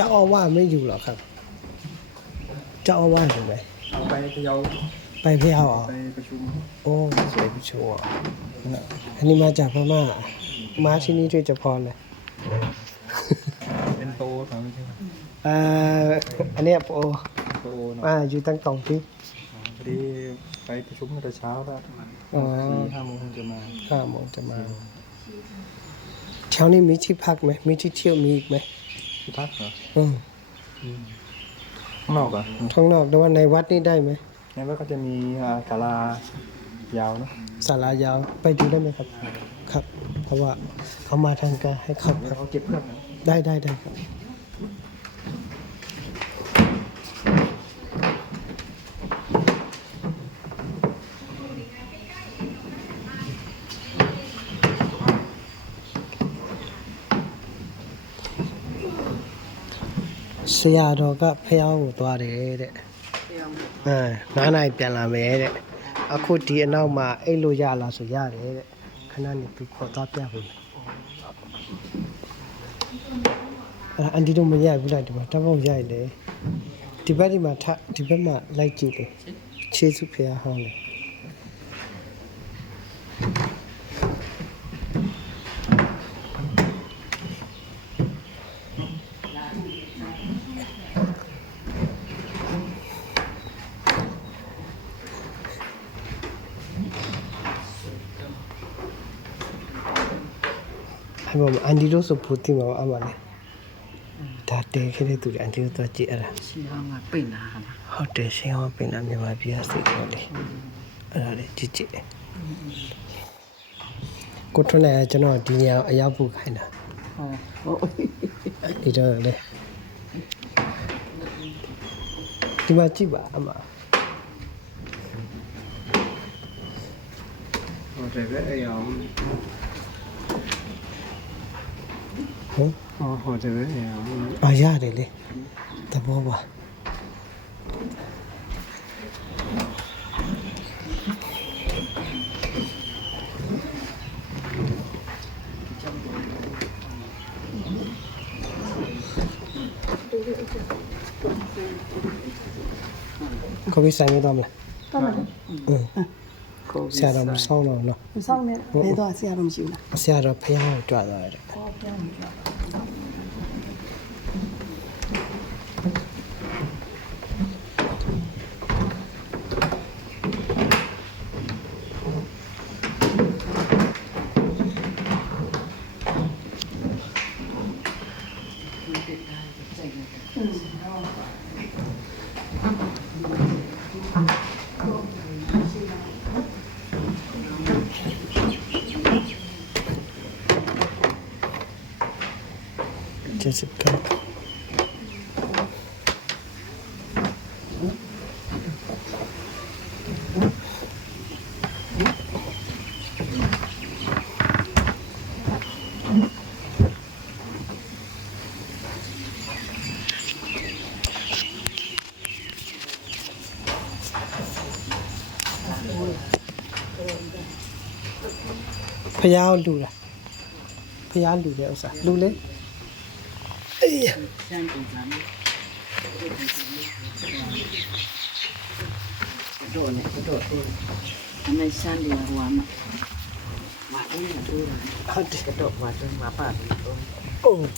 จ้าอาวาสไม่อยู่หรอครับเจ้าอาวาสอยู่ไหม เอาไปพะเยา ไปพะเยาเหรอ ไปประชุม โอ้ไปประชุมเหรออันนี้มาจากพม่ามาที่นี่ด้วยจะพอเลย เป็นโตครับไม่ใช่ครับ อันเนี้ยโป โตเนาะ อยู่ตั้งตองที่ พอดีไปประชุมตั้งแต่เช้าแล้ว อ๋อ 4-5 โมงจะมา 5 โมงจะมาเช้านี้มีที่พักไหมมีที่เที่ยวมีอีกไหม ที่พักเหรอ อืม ข้างนอกเหรอ ข้างนอกแต่ว่าในวัดนี่ได้ไหม ในวัดก็จะมีศาลายาวเนาะ ศาลายาวไปดูได้ไหมครับ ครับ เพราะว่าเขามาทางการให้เข้า แล้วเขาเก็บเพื่อนนะ ได้ครับဆရာတော်ကဖះကိုသွားတယ်တဲ့9 နိုင်ပြန်လာမယ်တဲ့အခုဒီအနောက်မှာအိတ်လို့ရလားဆိုရတယ်တဲ့ခဏနေသူခေါ်သွားပြဖို့အန်ဒီတို့မရဘူးလားဒီမှာတပေါက်ရိုက်လေဒီဘက်ဒီမှာဒီဘက်မှာလိုက်ကြည့်တယ်ခြေစုဖះဟောင်းတယ်အမေအန်ဒီတို့ဆိုပူတင်မှာအမလေးဒါတဲခဲ့တဲ့သူတွေအန်ဒီတို့တော့ကြည့်အဲ့ဒါ ရှင်းအောင်ကပိတ်လာတာ ဟုတ်တယ်ရှင်းအောင်ပြင်လာမြန်မာပြည်စိတ်တော်လေးအဲ့ဒါလေးကြည့်ကိုထွန်းနိုင်ကကျွန်တော်ဒီနေရာအရောက်ဖို့ခိုင်းတာ ဟုတ် ဒီတော့လေဒီမှာကြည့်ပါအမ ဟိုတယ်ပဲအဲ့အောင် ဟမ် ဟိုတယ်ပဲအဲ့အောင် အာရတယ်လေသဘောပါကိုပြီးဆိုင်နေတော့မလား တော့မလဲ อืมဆရာတော်မဆောင်တော့နော် မဆောင်နဲ့ဘယ်တော့ဆရာတော်မရှိဘူးလား ဆရာတော်ဖះကိုကြွသွားရတယ် ဟောပြောင်းကြ 79ဖះကိုလူလားဖះလူတဲ့ဥစ္စာလူလေအေး ရှမ်းပုံစံတော့နဲ့တော့အမေရှမ်းဒီဟိုမှာမအေးတော့ ဟုတ်တယ် တော့ဝါတော့မပါဘူးတော့ အိုး